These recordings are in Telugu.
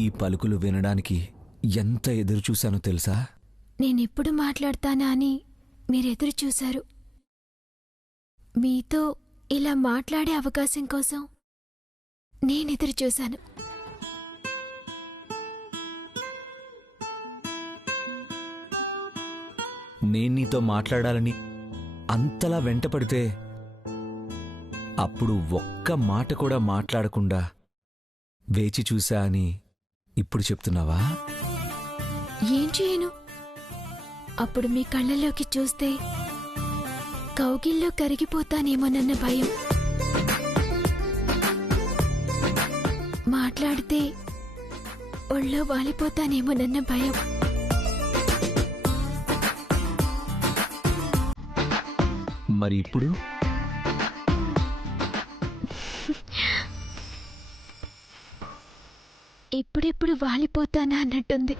ఈ పలుకులు వినడానికి ఎంత ఎదురుచూశానో తెలుసా? నేనెప్పుడు మాట్లాడతానా అని మీరెదురు చూశారు. మీతో ఇలా మాట్లాడే అవకాశం కోసం నేనెదురు చూశాను. నేను నీతో మాట్లాడాలని అంతలా వెంటపడితే అప్పుడు ఒక్క మాట కూడా మాట్లాడకుండా వేచి చూశా అని ఇప్పుడు చెప్తున్నావా? ఏం చేయను? అప్పుడు మీ కళ్ళలోకి చూస్తే కౌగిల్లో కరిగిపోతానేమోనన్న భయం, మాట్లాడితే ఒళ్ళో వాలిపోతానేమోనన్న భయం. మరి ఇప్పుడు ఇప్పుడెప్పుడు వాలిపోతానా అన్నట్టుంది.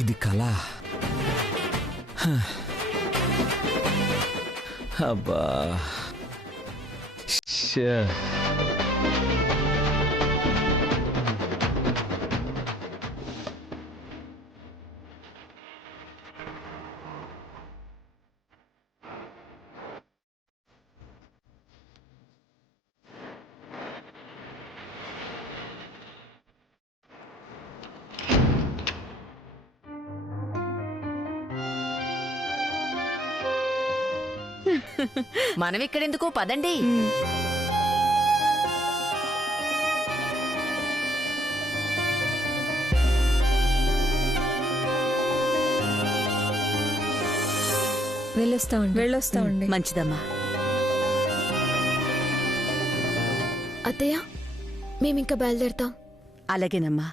ఇది కళ. అబ్బా శ్శే. మనం ఇక్కడెందుకు, పదండి. వెళ్ళొస్తామండి. మంచిదమ్మా. అత్తయ్య మేమింకా బయలుదేరతాం. అలాగేనమ్మా.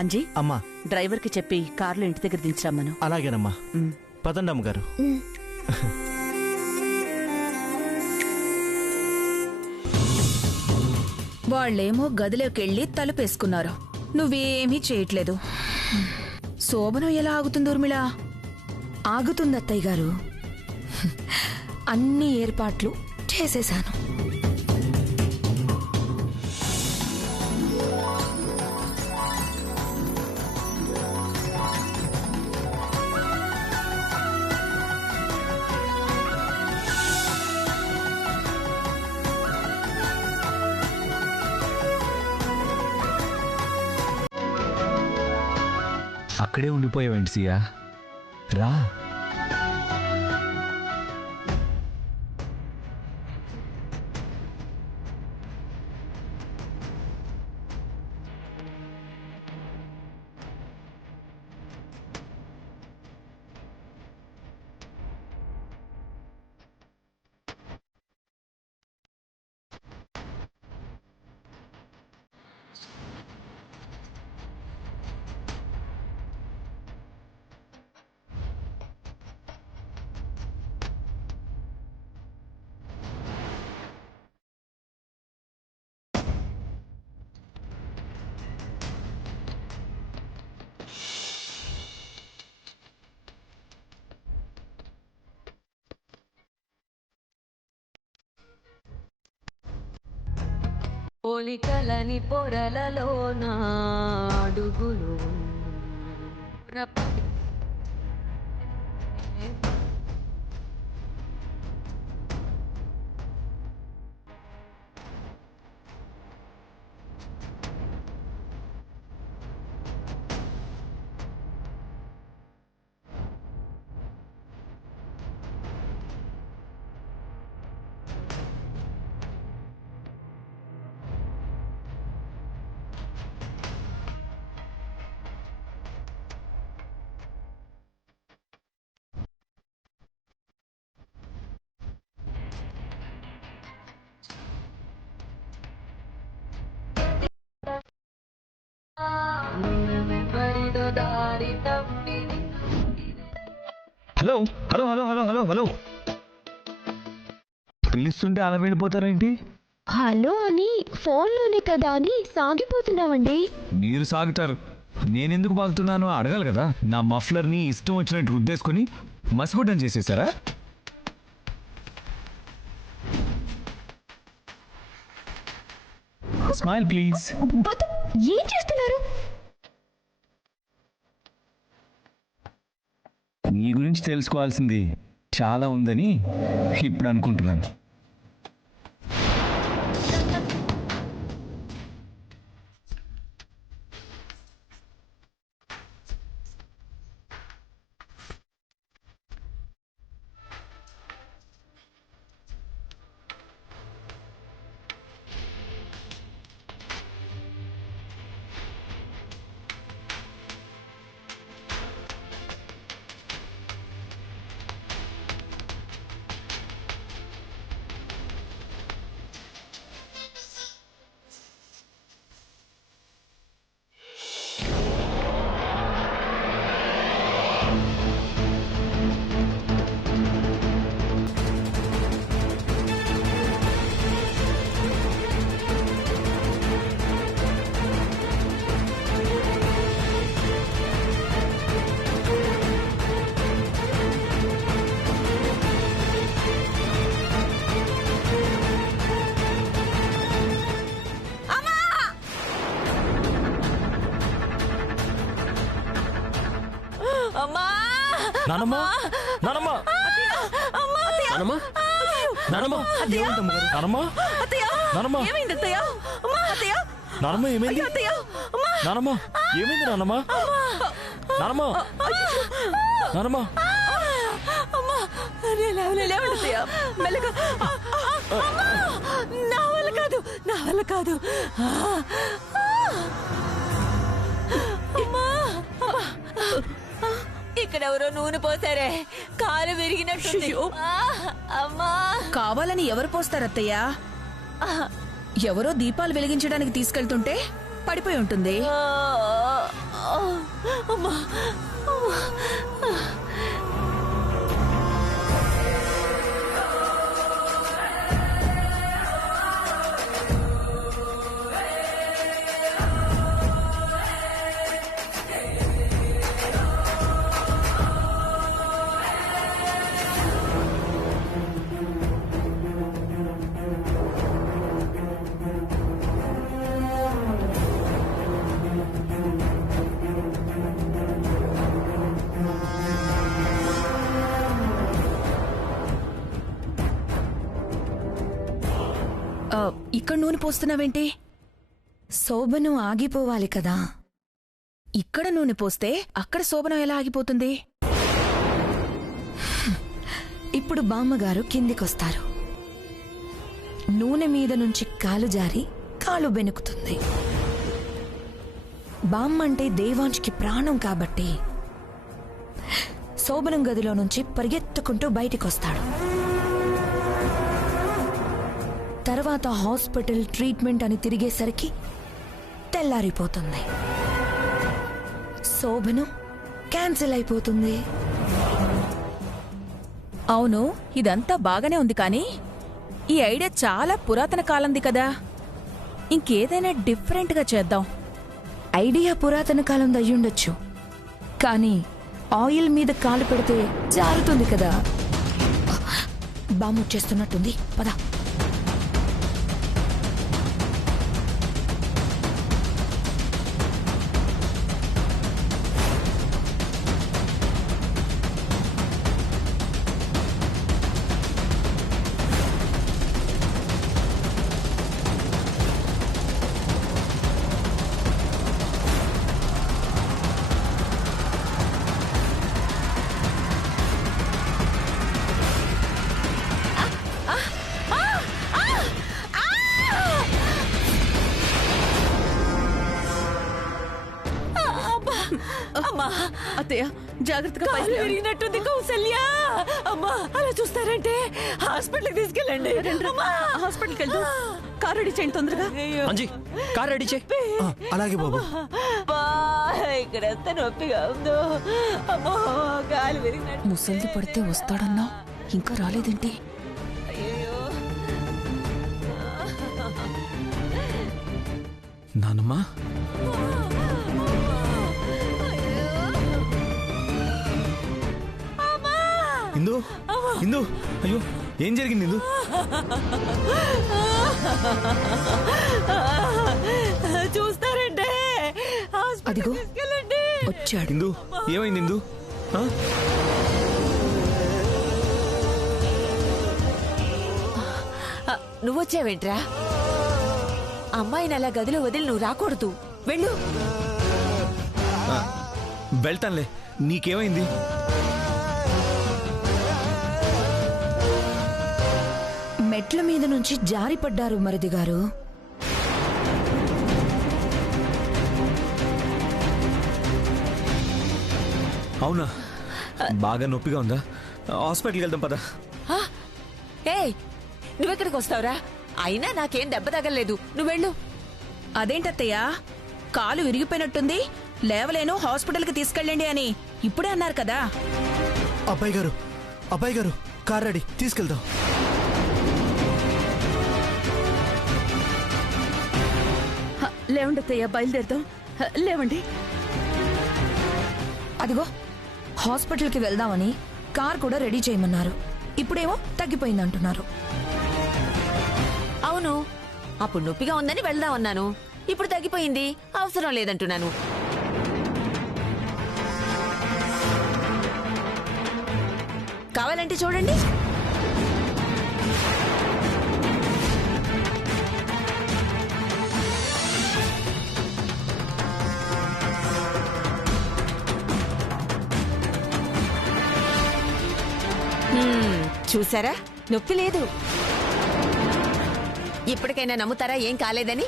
అంజీ, అమ్మా డ్రైవర్కి చెప్పి కార్లో ఇంటి దగ్గర దించరమ్మను. అలాగేనమ్మా. పదండి అమ్మగారు. వాళ్ళేమో గదిలోకెళ్ళి తలుపేసుకున్నారు. నువ్వేమీ చేయట్లేదు. శోభనం ఎలా ఆగుతుంది ఊర్మిళ? ఆగుతుంది అత్తయ్య గారు. అన్ని ఏర్పాట్లు చేసేశాను. అక్కడే ఉండిపోయావేంటి సియా? రా. పోలికలని పొరలలోన అడుగులు hello hello hello hello hello hello పిలుస్తుంటే అలా వెళ్ళిపోతారేంటి? హలో అని ఫోన్లోనే కదా అని సాగిపోతున్నామండి. మీరు సాగుతారు, నేనెందుకు బాగుతున్నానో అడగాలి కదా. నా మఫ్లర్ని ఇష్టం వచ్చినట్టు రుద్దేసుకొని మసిగొడ్డం చేసేసారా? Smile please. ఏం చేస్తున్నారు? నీ గురించి తెలుసుకోవాల్సింది చాలా ఉందని ఇప్పుడు అనుకుంటున్నాను. నానమ్మ నానమ్మ నానమ్మ నానమ్మ నానమ్మ నానమ్మ నానమ్మ ఏమైంది? నానమ్మ ఏమైంది? నానమ్మ నానమ్మ నానమ్మ మెల్లగా. అమ్మా! నా వల్ల కాదు, నా వల్ల కాదు. అమ్మా! ఇక్కడెవరో నూనె పోసారే, కాలు విరిగినట్టుంది. అమ్మా! కావాలని ఎవరు పోస్తారత్తయ్యా? ఎవరో దీపాలు వెలిగించడానికి తీసుకెళ్తుంటే పడిపోయి ఉంటుంది. అమ్మా! ఇక్కడ నూనె పోస్తున్నావేంటి? శోభనం ఆగిపోవాలి కదా. ఇక్కడ నూనె పోస్తే అక్కడ శోభనం ఎలా ఆగిపోతుంది? ఇప్పుడు బామ్మగారు కిందికొస్తారు. నూనె మీద నుంచి కాలు జారి కాలు బెనుకుతుంది. బామ్మంటే దేవాంశ్కి ప్రాణం కాబట్టి శోభనం గదిలో నుంచి పరిగెత్తుకుంటూ బయటికొస్తాడు. తర్వాత హాస్పిటల్ ట్రీట్మెంట్ అని తిరిగేసరికి తెల్లారిపోతుంది. శోభనం క్యాన్సిల్ అయిపోతుంది. అవును, ఇదంతా బాగానే ఉంది కానీ ఈ ఐడియా చాలా పురాతన కాలంది కదా. ఇంకేదైనా డిఫరెంట్గా చేద్దాం. ఐడియా పురాతన కాలం అయ్యుండొచ్చు, కానీ ఆయిల్ మీద కాలు పెడితే జారుతుంది కదా. బామ్మ వచ్చేస్తున్నట్టుంది, పద. అత్తయ్య, జాగ్రత్తగా విరిగినట్టుంది కౌసల్య. అమ్మా, అలా చూస్తారంటే హాస్పిటల్కి తీసుకెళ్ళండి. హాస్పిటల్కి వెళ్దాం. కార్ రెడీ చేయండి తొందరగా. అంజీ, కార్ రెడీ చేయి. అలాగే బాబు. ఇక్కడ ఎంత నొప్పిగా ఉందో. అమ్మో, కాలు విరిగినట్టు. ముసల్ది పడితే వస్తాడన్నా, ఇంకా రాలేదేంటి? నానమ్మా, ఇందు ఇందు, అయ్యో ఏం జరిగింది ఇందు? చూస్తారంటే అదిగో తీసుకెళ్ళండి. వచ్చాడు. ఇందు ఏమైంది ఇందు? ఆ? నువ్వొచ్చావేంట్రా? అమ్మాయిని అలా గదిలో వదిలి నువ్వు రాకూడదు. వెళ్ళు. వెళ్తానులే, నీకేమైంది? మెట్ల మీద నుంచి జారిపడ్డారు మరిది గారు. అవునా? బాగా నొప్పిగా ఉందా? హాస్పిటల్కి వెళ్దాం పద. ఏయ్, నువ్వెక్కడికి వస్తావురా? అయినా నాకేం దెబ్బ తగలేదు, నువ్వు వెళ్ళు. అదేంటత్తయ్యా, కాలు విరిగిపోయినట్టుంది, లేవలేను, హాస్పిటల్కి తీసుకెళ్ళండి అని ఇప్పుడే అన్నారు కదా. అబ్బాయి గారు, అబ్బాయి గారు, కార్ రెడీ, తీసుకెళ్దాం. లేవండి అత్తయ్య, బయలుదేరుదాం. లేవండి. అదిగో హాస్పిటల్కి వెళ్దామని కార్ కూడా రెడీ చేయమన్నారు. ఇప్పుడేమో తగ్గిపోయిందంటున్నారు. అవును, అప్పుడు నొప్పిగా ఉందని వెళ్దామన్నాను. ఇప్పుడు తగ్గిపోయింది, అవసరం లేదంటున్నాను. కావాలంటే చూడండి. చూసారా, నొప్పి లేదు. ఇప్పటికైనా నమ్ముతారా ఏం కాలేదని?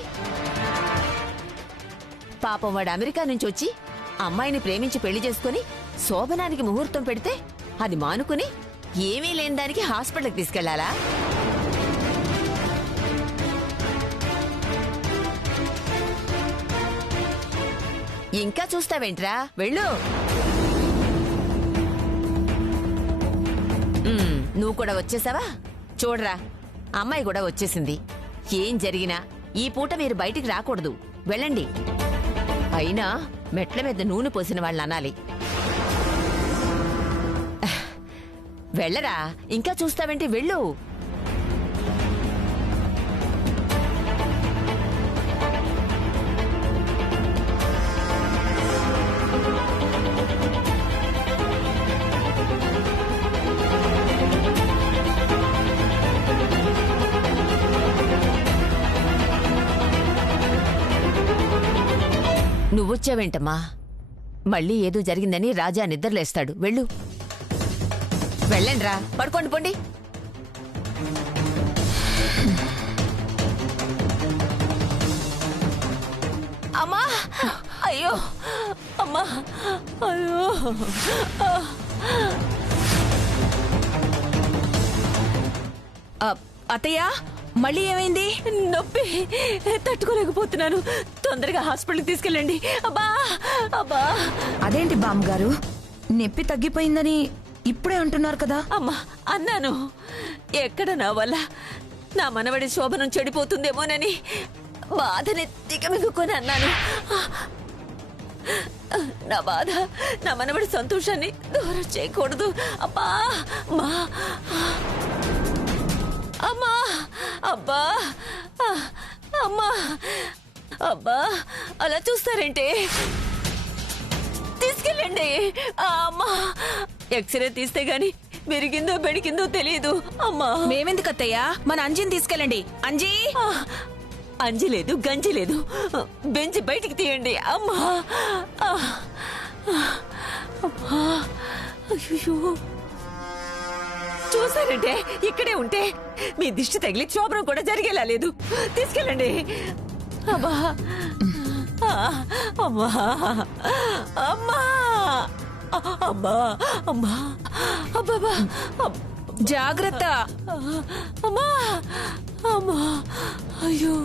పాపం వాడు అమెరికా నుంచి వచ్చి అమ్మాయిని ప్రేమించి పెళ్లి చేసుకుని శోభనానికి ముహూర్తం పెడితే అది మానుకుని ఏమీ లేని దానికి హాస్పిటల్కి తీసుకెళ్లాలా? ఇంకా చూస్తావేంట్రా, వెళ్ళు. నువ్వు కూడా వచ్చేసావా? చూడరా, అమ్మాయి కూడా వచ్చేసింది. ఏం జరిగినా ఈ పూట మీరు బయటికి రాకూడదు, వెళ్ళండి. అయినా మెట్ల మీద నూనె పోసిన వాళ్ళని అనాలి. వెళ్ళరా, ఇంకా చూస్తావేంటి, వెళ్ళు. నువ్వొచ్చావేంటమ్మా? మళ్ళీ ఏదో జరిగిందని రాజా నిద్రలేస్తాడు. వెళ్ళు, వెళ్ళండ్రా, పడుకోండి పోండి. అమ్మా, అయ్యో, అమ్మా, అయ్యో. అత్తయ్య, మళ్ళీ ఏమైంది? నొప్పి తట్టుకోలేకపోతున్నాను. తొందరగా హాస్పిటల్కి తీసుకెళ్ళండి. అబ్బా, అబ్బా. అదేంటి బామ్మగారు, నొప్పి తగ్గిపోయిందని ఇప్పుడే అంటున్నారు కదా? అమ్మా, అన్నాను. ఎక్కడ నా వల్ల నా మనవడి శోభనం చెడిపోతుందేమోనని బాధని దిగమిగుకొని అన్నాను. నా బాధ నా మనవడి సంతోషాన్ని దూరం చేయకూడదు. అబ్బా, మా అమ్మా, అబ్బా, అమ్మా, అబ్బా, అలా చూస్తారేంటి? తీసుకెళ్ళండి. అమ్మా, ఎక్స్రే తీస్తే గాని పెరిగిందో బెడికిందో తెలియదు. అమ్మా, మేమెందుకు అత్తయ్య, మన అంజిని తీసుకెళ్ళండి. అంజీ, అంజి లేదు, గంజి లేదు, బెంచి బయటికి తీయండి. అమ్మా, అమ్మా, అయ్యో. చూసారంటే ఇక్కడే ఉంటే మీ దిష్టి తగిలి శోభనం కూడా జరిగేలా లేదు. తీసుకెళ్ళండి. అమ్మా, అమ్మా, అమ్మా, అమ్మా, అమ్మా, అబ్బా, జాగ్రత్త. అమ్మా, అమ్మా, అయ్యో.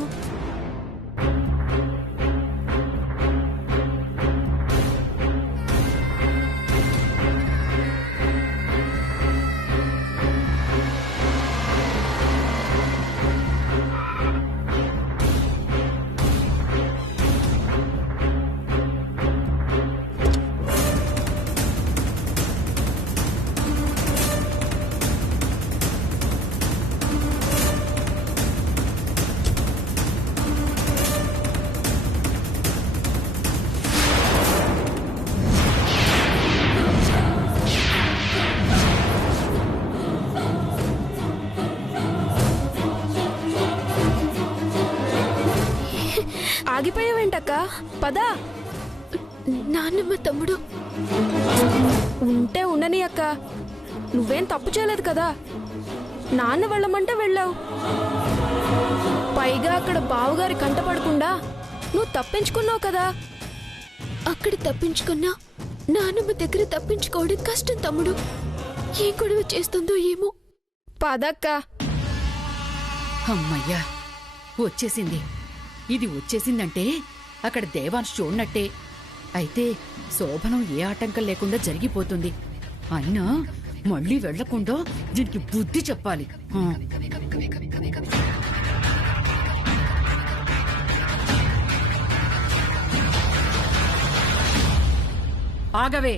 ఆగిపోయావేంటక్క? పదా. నాన్నమ్మ తమ్ముడు ఉంటే ఉండని అక్క, నువ్వేం తప్పు చేయలేదు కదా. నాన్న వెళ్ళమంటే వెళ్ళావు. పైగా అక్కడ బావగారి కంటపడకుండా నువ్వు తప్పించుకున్నావు కదా. అక్కడ తప్పించుకున్నా నాన్నమ్మ దగ్గర తప్పించుకోవడం కష్టం తమ్ముడు. ఏ గొడవ చేస్తుందో ఏమో. పదక్క. అమ్మయ్యా, వచ్చేసింది. ఇది వచ్చేసిందంటే అక్కడ దేవాంశ్ చూడనట్టే. అయితే శోభనం ఏ ఆటంకం లేకుండా జరిగిపోతుంది. అయినా మళ్ళీ వెళ్లకుండా దీనికి బుద్ధి చెప్పాలి. ఆగవే.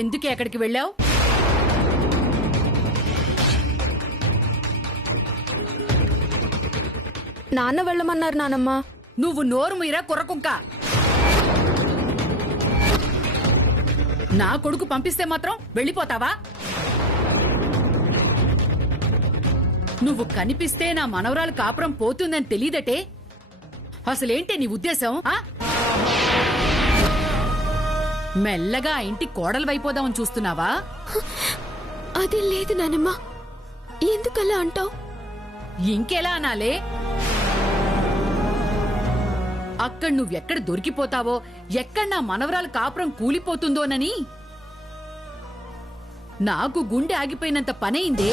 ఎందుకే అక్కడికి వెళ్ళావు? నాన్న వెళ్ళమన్నారు నానమ్మ. నువ్వు నోరు మీరా కుర్రకుంక. నా కొడుకు పంపిస్తే మాత్రం వెళ్ళిపోతావా? నువ్వు కనిపిస్తే నా మనవరాలు కాపురం పోతుందని తెలీదటే. అసలేంటే నీ ఉద్దేశం? మెల్లగా ఆ ఇంటి కోడలువైపోదామని చూస్తున్నావా? అది లేదు నానమ్మ. ఎందుకలా అంటావు? ఇంకెలా అనాలే? అక్కడ నువ్వెక్కడ దొరికిపోతావో, ఎక్కడ నా మనవరాలు కాపురం కూలిపోతుందోనని నాకు గుండె ఆగిపోయినంత పనైందే.